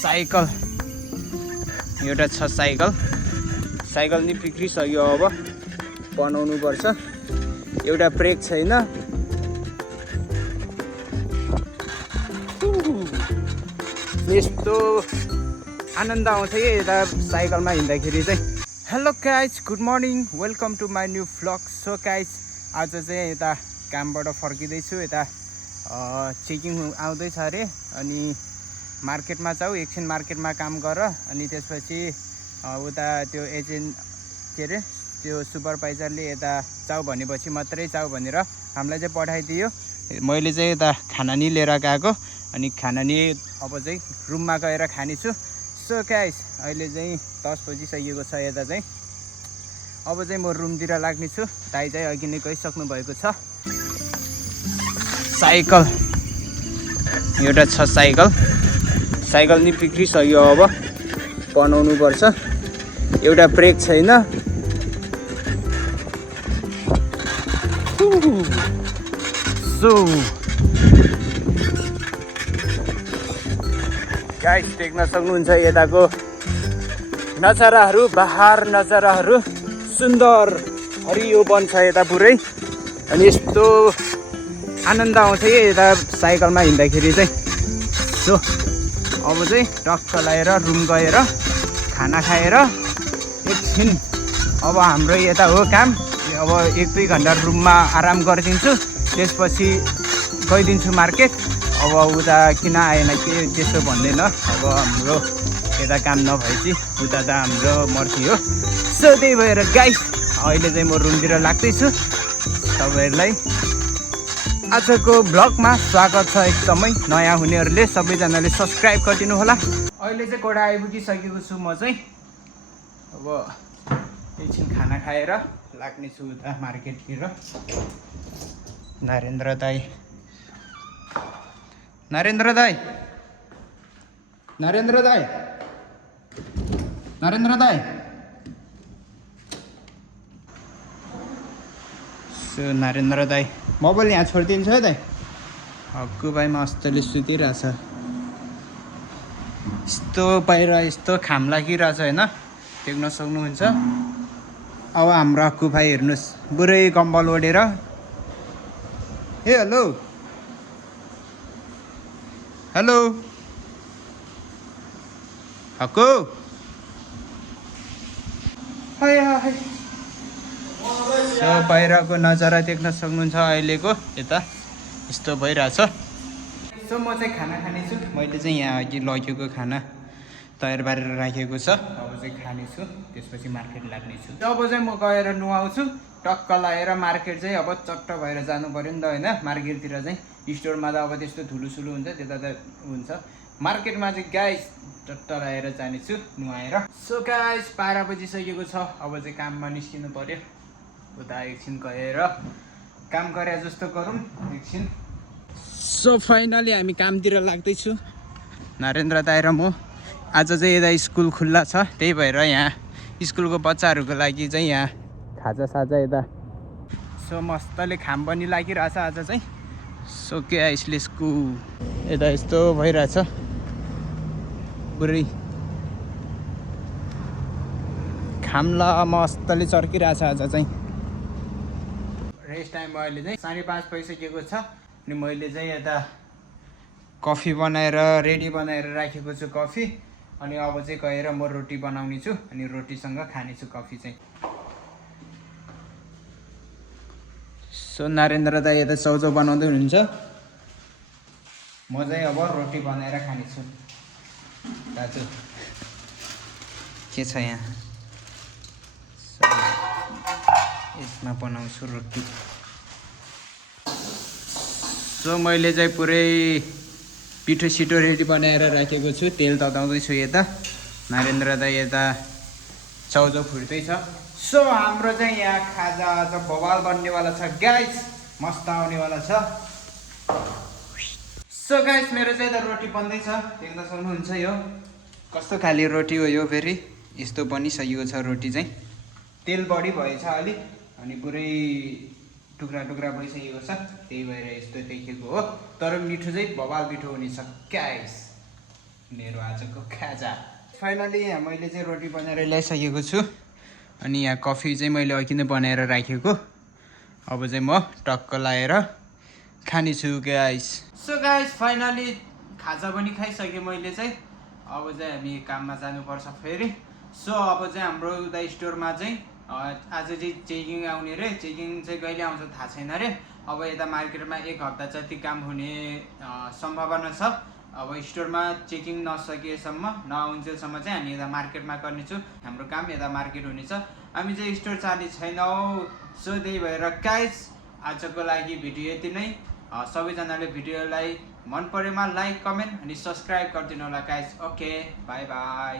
Cycle एउटा छ cycle नि बिग्रिसक्यो अब बनाउनु पर्छ एउटा ब्रेक छैन यस्तो आनन्द आउँछ कि यता साइकलमा हिँड्दाखेरि चाहिँ hello guys good morning welcome to my new vlog so guys आज चाहिँ यता कामबाट फर्किँदैछु यता चेकिङ आउँदैछ अरे अनि मार्केटमा जाऊ एकछिन मार्केटमा काम गर अनि त्यसपछि उता त्यो एजेन्ट के अरे त्यो सुपरभाइजरले यता जाऊ भनेपछि मात्रै जाऊ भनेर हामीलाई चाहिँ पठाइदियो मैले चाहिँ यता खाना नि लिएर गएको अनि खाना नि अब चाहिँ रुममा गएर खानेछु सो गाइस अहिले चाहिँ 10 बजिसकेको छ यता चाहिँ अब चाहिँ म रुमतिर लाग्नेछु दाइ चाहिँ अघि नै गइसक्नु भएको छ साइकल एउटा छ साइकल नि बिग्रिसक्यो अब बनाउनु पर्छ एउटा ब्रेक छैन सो गाइस देख्न सक्नुहुन्छ यताको नजाराहरू बहार नजाराहरू सुन्दर हरियो वन छ यता पुरै अनि यस्तो आनन्द आउँछ कि यता साइकलमा हिँड्दाखेरि चाहिँ सो अब चाहिँ टक्क लगाएर रुम गएर खाना खाएर एकछिन अब हाम्रो यता हो काम अब 1-2 घन्टा रुममा आराम गरिदिन्छु त्यसपछि गइदिन्छु मार्केट अब उता किन आएन के त्यस्तो भन्दैन अब हाम्रो यता काम नभएपछि उता त हाम्रो मर्सी हो सो त्यही भएर गाइस अहिले चाहिँ म रुमतिर लाग्दैछु तपाईँहरूलाई आजको भ्लगमा स्वागत छ एकदमै नयाँ हुनेहरूले सबैजनाले सब्सक्राइब गरिदिनु होला अहिले चाहिँ कोडा आइपुगिसकेको छु म चाहिँ अब एकछिन खाना खाएर लाग्नेछु उता मार्केटतिर नरेन्द्र दाई सो नरेन्द्र दाई मोबाइल यहाँ छोडिदिन्छु है दाइ हक्कु भाइ मस्तले सुतिरहेछ यस्तो बाहिर यस्तो खाम लागिरहेछ होइन देख्न सक्नुहुन्छ अब हाम्रो हक्कु भाइ हेर्नुहोस् बुढै कम्बल ओढेर ए हेलो हक्कु बाहिरको नजारा देख्न सक्नुहुन्छ अहिलेको यता यस्तो भइरहेछ सो म चाहिँ खाना खानेछु मैले चाहिँ यहाँ अघि लगेको खाना तयार पारेर राखेको छ अब चाहिँ खानेछु त्यसपछि मार्केट लाग्नेछु अब चाहिँ म गएर नुहाउँछु टक्क लगाएर मार्केट चाहिँ अब चट्ट भएर जानु पर्यो नि त होइन मार्केटतिर चाहिँ स्टोरमा त अब त्यस्तो ठुलो हुन्छ त्यता त हुन्छ मार्केटमा चाहिँ गाइस चट्ट लगाएर जानेछु नुहाएर सो गाइस 12 बजिसकेको छ अब चाहिँ काममा निस्किनु पर्यो उता एकछिन गएर काम गरे जस्तो गरौँ एकछिन सो फाइनली हामी कामतिर लाग्दैछु नरेन्द्र दाइ र म आज चाहिँ यता स्कुल खुल्ला छ त्यही भएर यहाँ स्कुलको बच्चाहरूको लागि चाहिँ यहाँ खाजा यता सो मस्तले खाम पनि लागिरहेछ आज चाहिँ सो के यसले यता यस्तो भइरहेछ पुरै खामला मस्तले चर्किरहेछ आज चाहिँ रेस्ट टाइम अहिले चाहिँ 5:30 भइसकेको छ अनि मैले चाहिँ यता कफी बनाएर रेडी बनाएर राखेको छु कफी अनि अब चाहिँ गएर म रोटी बनाउने छु अनि रोटीसँग खानेछु कफी चाहिँ सो नरेन्द्र दाइ यता चाउचाउ बनाउँदै हुनुहुन्छ म चाहिँ अब रोटी बनाएर खानेछु दाजु के छ यहाँ यसमा बनाउँछु रोटी सो मैले चाहिँ पुरै पिठो सिठो रेडी बनाएर राखेको छु तेल तताउँदैछु यता नरेन्द्र दाइ यता चाउचाउ फुट्दैछ सो हाम्रो चाहिँ यहाँ खाजा आज बवाल बन्नेवाला छ गाइस मस्त आउनेवाला छ सो गाइस मेरो चाहिँ यता रोटी बन्दैछ देख्न सक्नुहुन्छ यो कस्तो खाले रोटी हो यो फेरि यस्तो बनिसकेको छ रोटी चाहिँ तेल बढी भएछ अलि अनि पुरै टुक्रा भइसकेको छ त्यही भएर यस्तो देखेको हो तर मिठो चाहिँ बवाल मिठो हुनेछ गाइस मेरो आजको खाजा। फाइनली यहाँ मैले चाहिँ रोटी बनाएर ल्याइसकेको छु अनि यहाँ कफी चाहिँ मैले अघि नै बनाएर राखेको। अब चाहिँ म टक्क लाएर खानेछु गाइस। सो गाइस फाइनली खाजा पनि खाइसकेँ मैले चाहिँ। अब चाहिँ हामी काममा जानुपर्छ फेरि। सो अब चाहिँ हाम्रो उता स्टोरमा चाहिँ आज चाहिँ चेकिङ आउने रे। चेकिङ चाहिँ कहिले आउँछ थाहा छैन रे। अब यता मार्केटमा 1 हप्ता जति काम हुने सम्भावना छ। अब स्टोरमा चेकिङ नसकेसम्म नआउन्जेलसम्म चाहिँ हामी यता मार्केटमा गर्नेछु। हाम्रो काम यता मार्केट हुनेछ, हामी चाहिँ स्टोर जाने छैनौँ। सो त्यही भएर गाइस आजको लागि भिडियो यति नै। सबैजनाले भिडियोलाई मन परेमा लाइक कमेन्ट अनि सब्सक्राइब गरिदिनु होला गाइस। Okay by by.